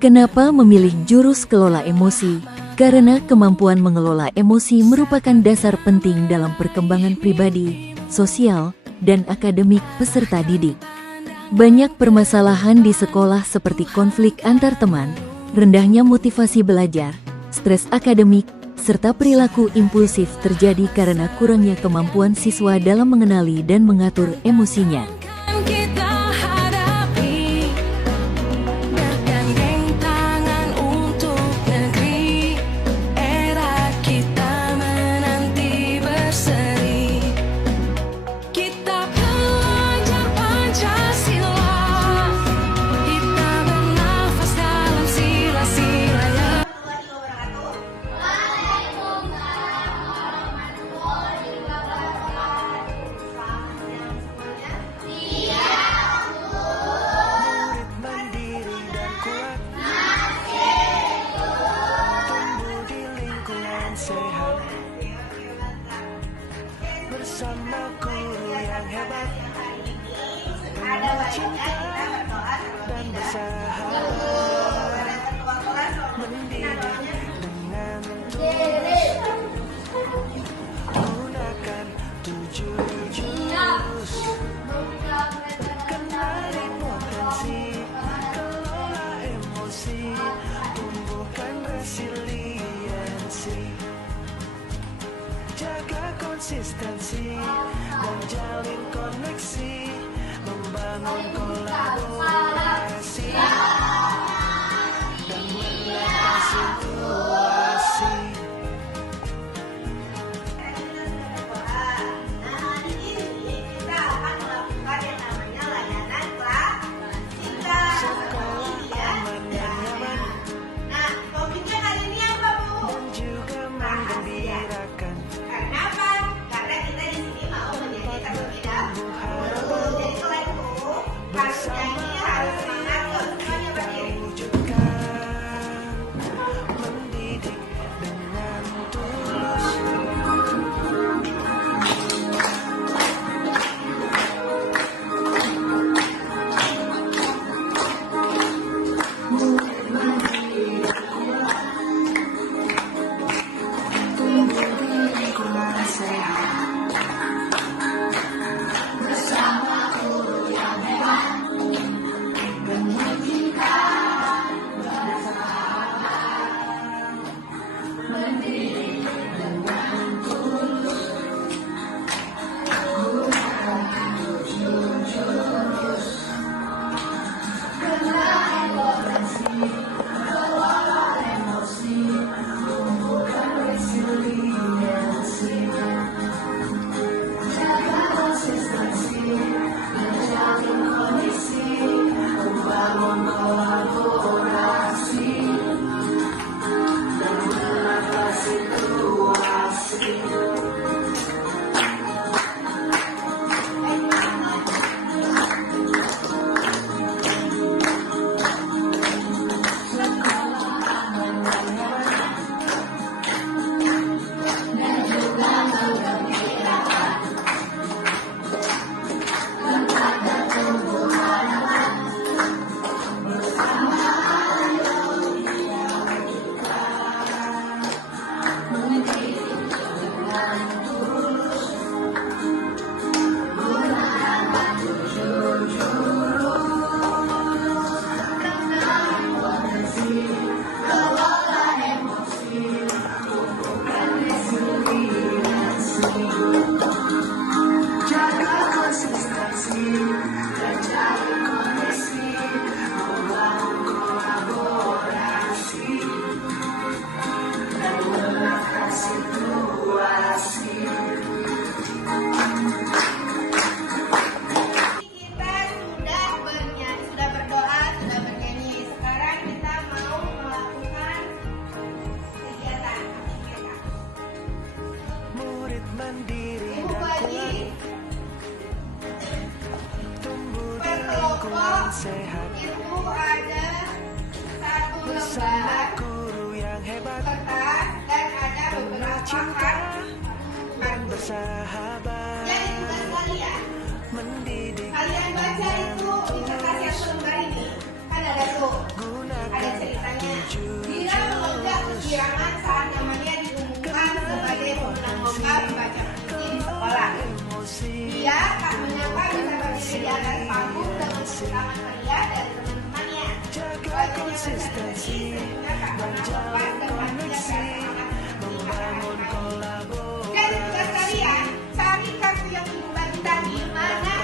Kenapa memilih jurus kelola emosi? Karena kemampuan mengelola emosi merupakan dasar penting dalam perkembangan pribadi, sosial, dan akademik peserta didik. Banyak permasalahan di sekolah seperti konflik antar teman, rendahnya motivasi belajar, stres akademik, serta perilaku impulsif terjadi karena kurangnya kemampuan siswa dalam mengenali dan mengatur emosinya. Bersama guru yang hebat, penuh cinta dan bersahabat, mendidik dengan tulus, gunakan 7 jurus, kenali potensi, kelola emosi, tumbuhkan resiliensi. Jaga konsistensi, menjalin koneksi, membangun kolaborasi, dan menangani situasi. Sekolah aman dan nyaman, dan juga menggembirakan. Mandiri dan kuat, tumbuh di lingkungan sehat, bersama guru yang hebat, penuh cinta dan bersahabat, mendidik dengan tulus, gunakan Bila melonjak kegirangan saat namanya diumumkan sebagai pemenang lomba membaca puisi di sekolah. Dia tak menyangka bisa berdiri di atas panggung dengan tangan meriah dari teman-temannya. Wajahnya bersedih sehingga tak pernah lepas dan hatinya sangat membangun kolaborasi. Dan tugas kalian, cari kartu yang ibu bagi tadi, mana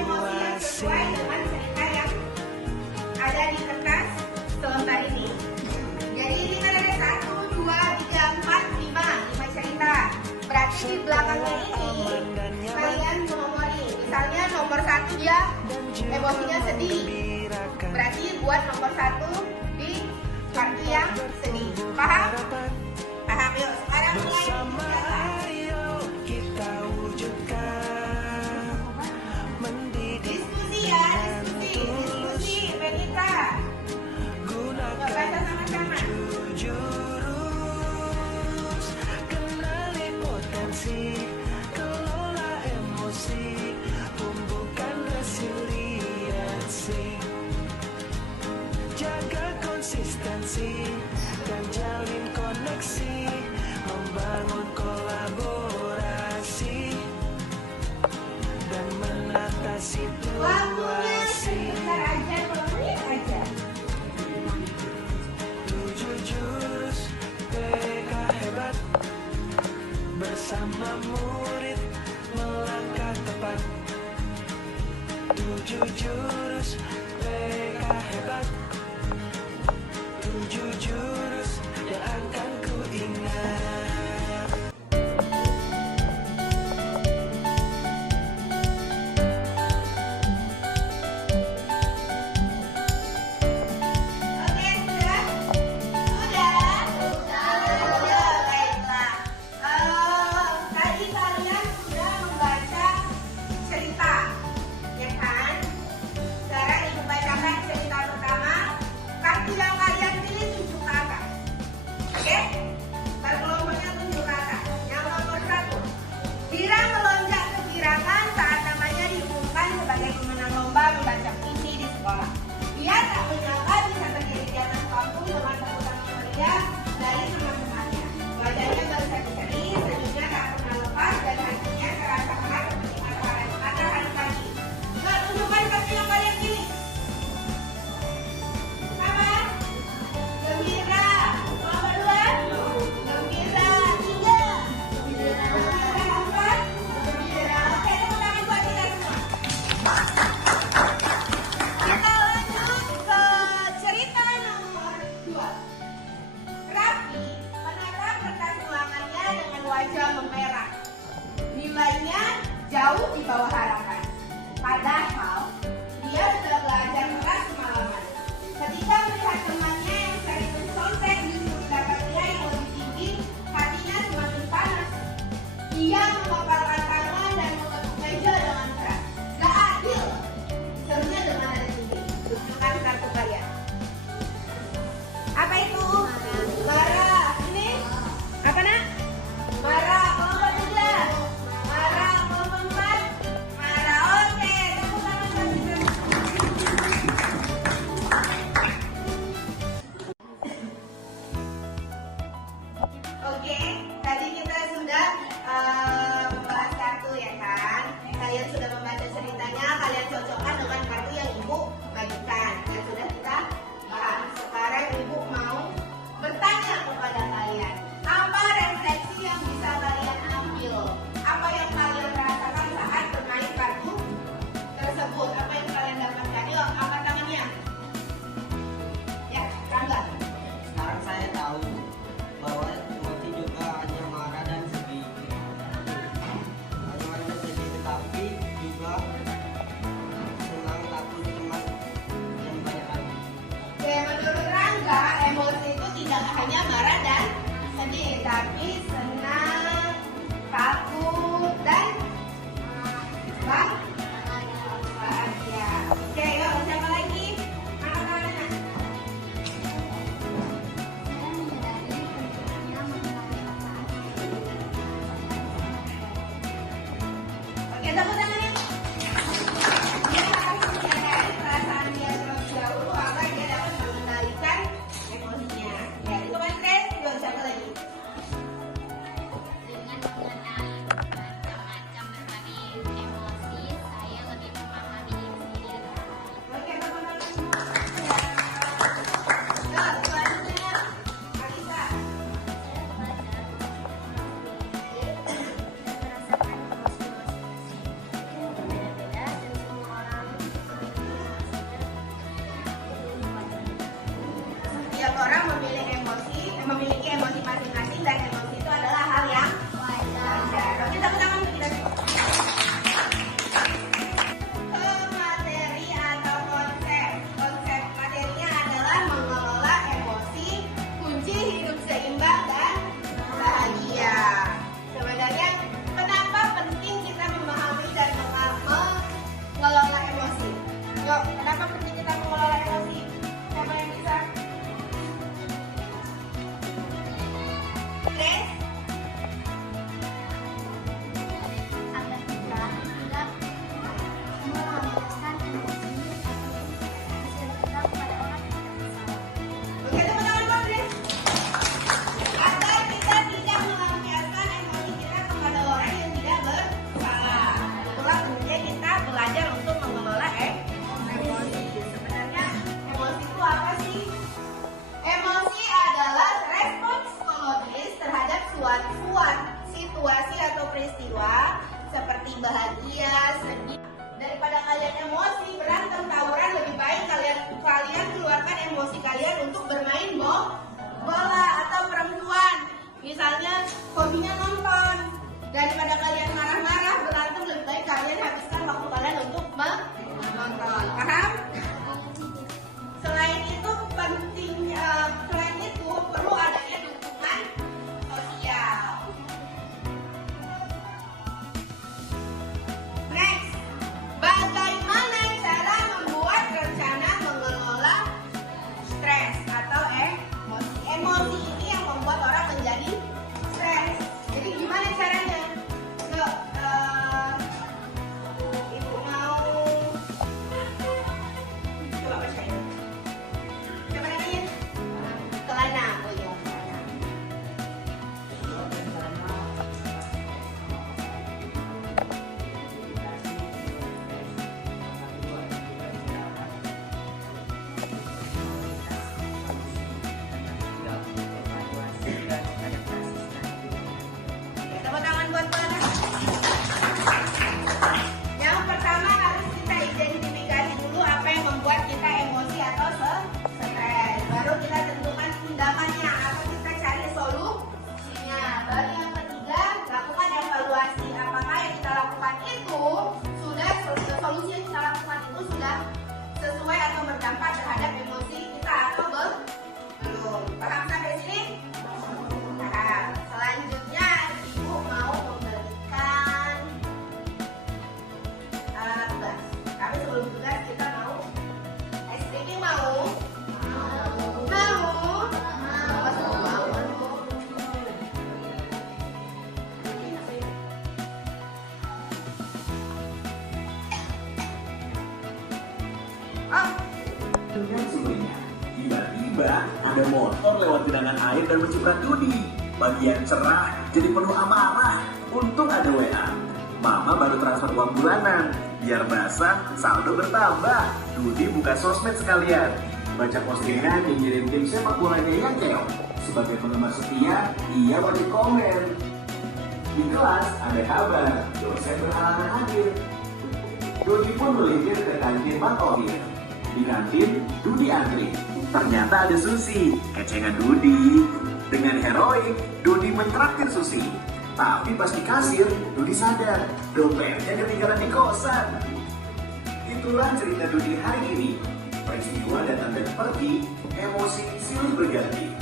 emosi yang sesuai dengan cerita yang ada di kertas selembar ini. Jadi ini kan ada 1, 2, 3, 4, 5 cerita. Berarti di belakangnya ini kalian nomori. Misalnya nomor 1 dia emosinya sedih. Berarti buat nomor 1 di kartu yang sedih. Paham? Paham, yuk sekarang mulai. Kita wujudkan Diskusi ya, diskusi Benita. Yuk baca sama-sama. jurus, kenali potensi, kelola emosi, tumbuhkan resiliensi, jaga konsistensi dan jalin koneksi, membangun kolaborasi dan menata Waktunya situasi. sebentar aja, 2 menit aja. 7 jurus PK hebat, bersama murid melangkah tepat. 7 jurus PK hebat, 7 jurus yang akan ku ingat. Oke, sudah? Sudah, baiklah. Tadi kalian sudah membaca cerita, ya kan? Sekarang ibu bacakan cerita pertama. Kartu yang kalian pilih tunjuk ke atas. Oke? Kelompoknya tunjuk ke atas. Yang nomor 1. Dira melonjak kegirangan saat namanya diumumkan sebagai pemenang lomba membaca puisi di sekolah. Dia tak menyangka bisa berdiri di atas panggung dengan tepuk tangan meriah dari teman-temannya. Wajahnya berseri-seri, senyumnya tak pernah lepas dan hatinya terasa hangat seperti matahari pagi. Nggak tunjukkan kartu yang kalian pilih. Apa? Gembira. Nomor 2. Gembira. 3. Gembira 4. Gembira. Oke, tepuk tangan buat kita semua. Kita lanjut ke cerita nomor 2. Raffi menatap kertas ulangannya dengan wajah memerah. Nilainya jauh di bawah harapan. Padahal dia sudah belajar keras semalaman. Ketika melihat temannya yang sering mensontek justru mendapat nilai yang lebih tinggi, hatinya semakin panas. Dia mengepalkan tangan dan mengetuk meja dengan keras. Gak adil, serunya dengan nada tinggi. Tunjukkan kartu kalian. Apa itu? Marah. Ini? Apa nak? Marah. Kelompok 3. Marah. Kelompok 4. Marah. Oke. Tepuk tangan buat kita. Oke, tadi kita sudah membahas kartu ya kan. Kalian sudah membaca ceritanya, kalian cocokkan dengan kartu yang ibu bagikan. Dan sudah kita bahas. Sekarang ibu mau bertanya kepada kalian, apa refleksi yang bisa kalian ambil? Apa yang kalian rasakan saat bermain kartu tersebut? Apa yang kalian dapatkan? Yuk, angkat tangannya. Ya, Rangga. Sekarang saya tahu bahwa emosi juga hanya marah dan sedih. Hanya marah dan sedih, tetapi juga senang, takut, cemas, dan banyak lagi. Oke, menurut Rangga, emosi itu tidak hanya marah dan sedih, tapi senang, takut, dan bahagia. Oke, yuk, siapa lagi? Angkat tangannya. Oke, tepuk tangannya. Dia harus menyadari perasaan dia terlebih dahulu agar dia dapat mengendalikan emosi Yuk, kenapa penting kita mengelola emosi? Siapa yang bisa? Grace? Agar kita tidak melampiaskan emosi kita kepada orang yang tidak bersalah. Oke, tepuk tangan buat Grace. Agar kita tidak melampiaskan emosi kita kepada orang yang tidak bersalah. Itulah pentingnya kita belajar untuk mengelola emosi. Sebenarnya emosi itu apa sih? Emosi adalah respon psikologis terhadap suatu situasi atau peristiwa seperti bahagia, sedih. Daripada kalian emosi, berantem, tawuran, lebih baik kalian keluarkan emosi kalian untuk bermain bola atau perempuan. Misalnya hobinya nonton. Daripada kalian marah-marah, berantem, lebih baik kalian habiskan waktu kalian untuk menonton. Paham? Selain itu perlu adanya dukungan sosial. Next, bagaimana cara membuat rencana mengelola stres atau emosi? Emosi ini yang membuat orang menjadi stres. Jadi gimana caranya? Yuk, ibu mau coba bacain. Coba nyanyiin. Kelana, oh iya. Tepuk tangan buat Kelana. Yang pertama harus kita identifikasi dulu apa yang membuat kita emosi atau stres. Baru kita tentukan tindakannya atau kita cari solusinya. Baru yang ketiga, lakukan evaluasi. Apakah yang kita lakukan itu solusi yang kita lakukan itu sudah sesuai atau berdampak terhadap emosi kita atau belum. Paham sampai sini? Nah, selanjutnya ibu mau memberikan tugas. Tapi sebelum tugas kita mau ice cream mau? Dengan sumbernya, tiba-tiba ada motor lewat genangan air dan menciprat Dudi. Bagian cerah jadi penuh amarah. Untung ada WA. Mama baru transfer uang bulanan. Biar basah, saldo bertambah. Dudi buka sosmed sekalian. Baca postingan yang ngirim tim sepak bolanya yang keok. Sebagai penggemar setia, ia wajib komen. Di kelas ada kabar, dosen berhalangan hadir. Dudi pun melipir ke kantin Bang Ohir. Di kantin, Dudi antri. Ternyata ada Susi, kecengan Dudi. Dengan heroik, Dudi mentraktir Susi. Tapi pas di kasir, Dudi sadar dompetnya ketinggalan di kosan. Itulah cerita Dudi hari ini. Peristiwa datang dan pergi, emosi silih berganti.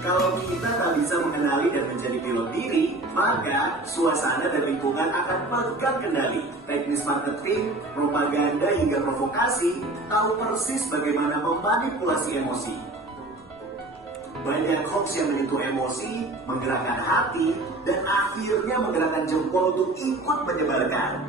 Kalau kita tak bisa mengenali dan menjadi pilot diri, maka suasana dan lingkungan akan pegang kendali. Teknis marketing, propaganda hingga provokasi tahu persis bagaimana memanipulasi emosi. Banyak hoax yang menyentuh emosi, menggerakkan hati, dan akhirnya menggerakkan jempol untuk ikut menyebarkan.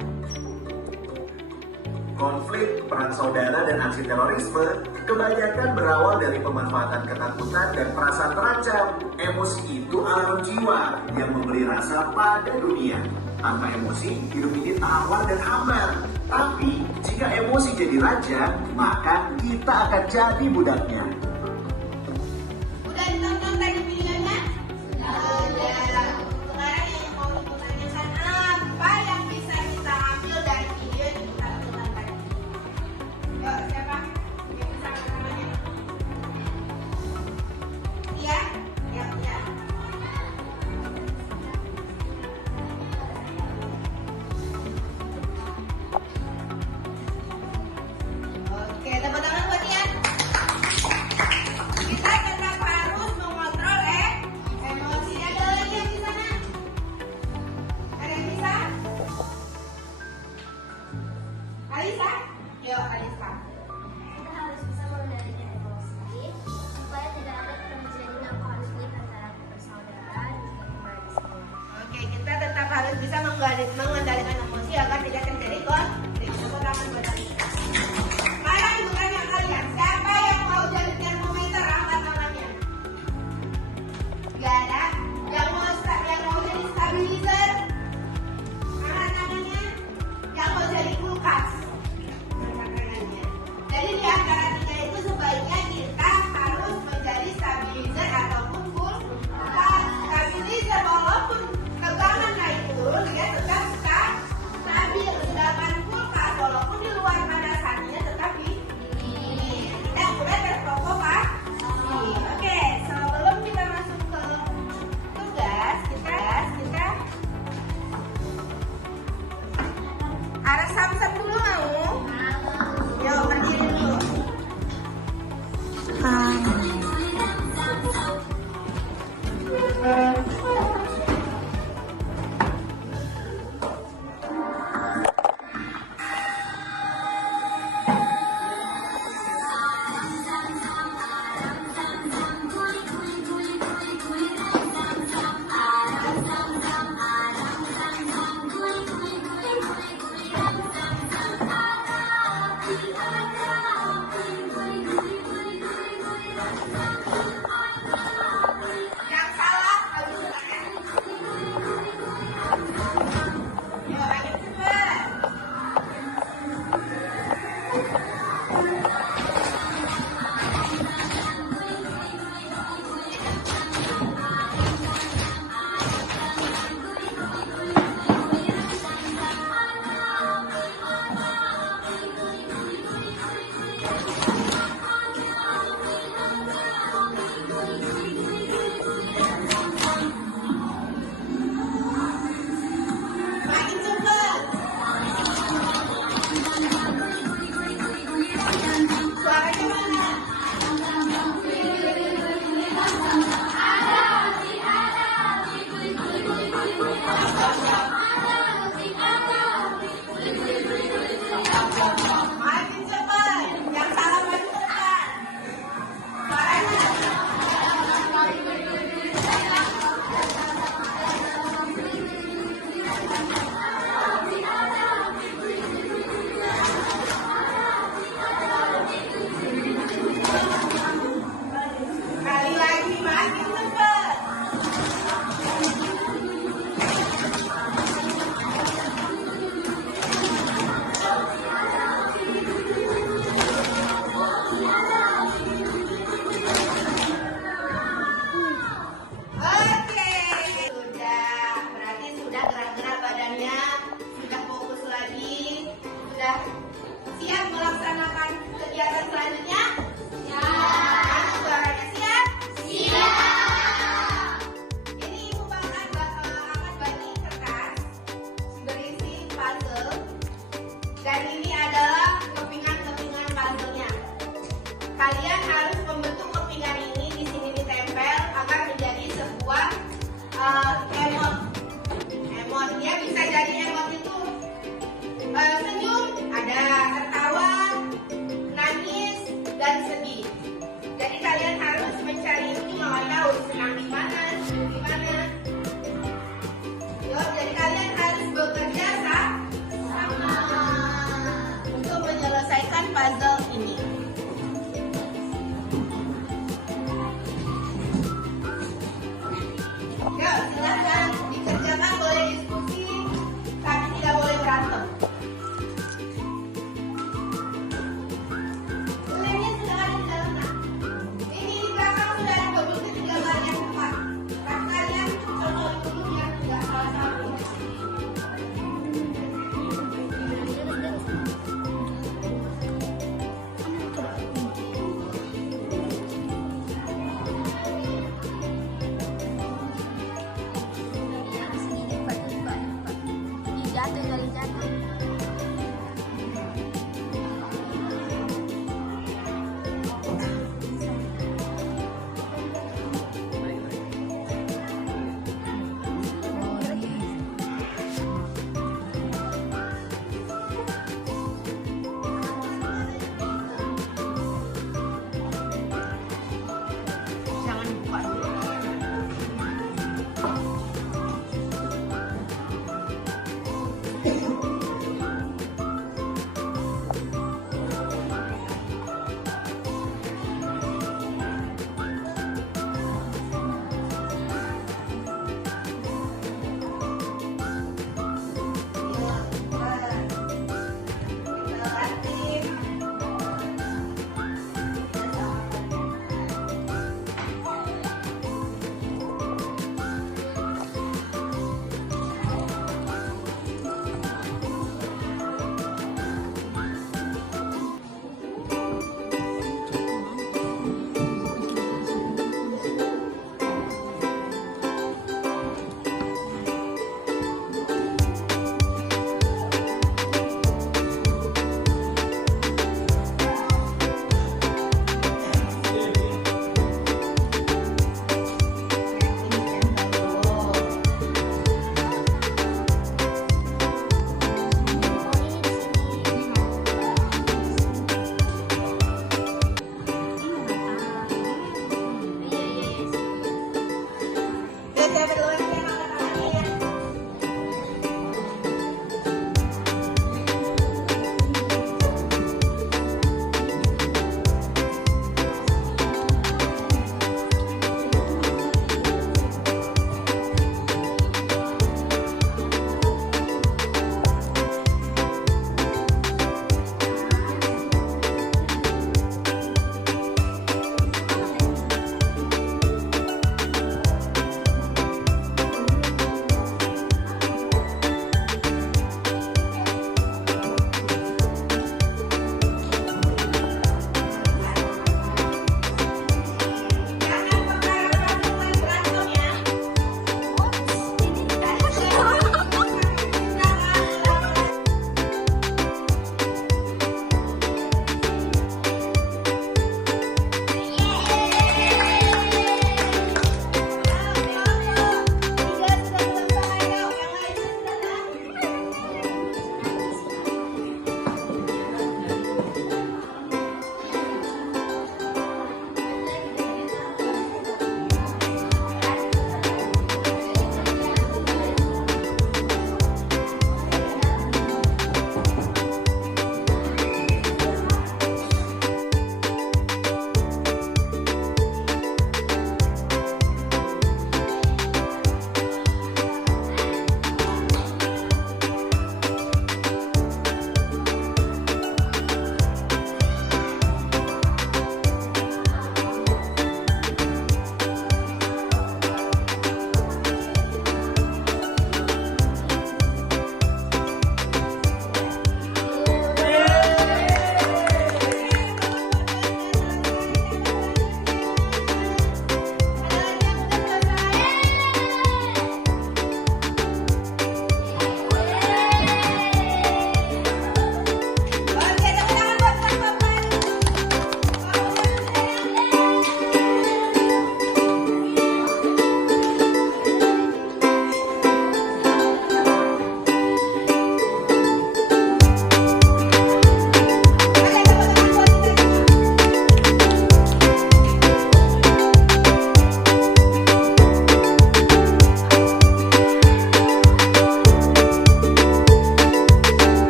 Konflik, perang saudara, dan aksi terorisme kebanyakan berawal dari pemanfaatan ketakutan dan perasaan terancam. Emosi itu alarm jiwa yang memberi rasa pada dunia. Tanpa emosi, hidup ini tawar dan hambar. Tapi, jika emosi jadi raja, maka kita akan jadi budaknya. Udah ditonton tadi videonya? Udah. Sekarang yang mau ibu tanyakan apa yang bisa kita ambil dari video yang kita tonton tadi? Yuk, siapa? Yang bisa namanya? Iya? Ya, ya. Oke, tepuk tangan buat Ian. Kita tetap harus mengontrol emosi. Ada lagi yang di sana? Ada yang bisa? Alisa? Yuk, Alisa. kalian harus membentuk kepingan ini di sini ditempel agar menjadi sebuah emot. Emot ya, bisa jadi emot itu senyum, ada tertawa, nangis, dan sedih. Jadi kalian harus mencari ini, mau tahu senang di mana, senyum di mana. Jadi kalian harus bekerja sama untuk menyelesaikan puzzle ini.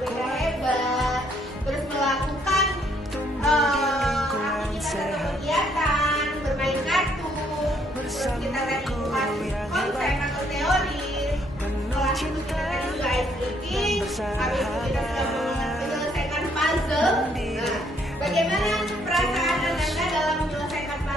berbeda hebat, terus melakukan aktivitas atau kegiatan, bermain kartu, terus kita tadi buat konsep atau teori, setelah itu kita tadi juga ice breaking, habis itu kita sudah menyelesaikan puzzle. Nah, bagaimana perasaan Anda dalam menyelesaikan puzzle?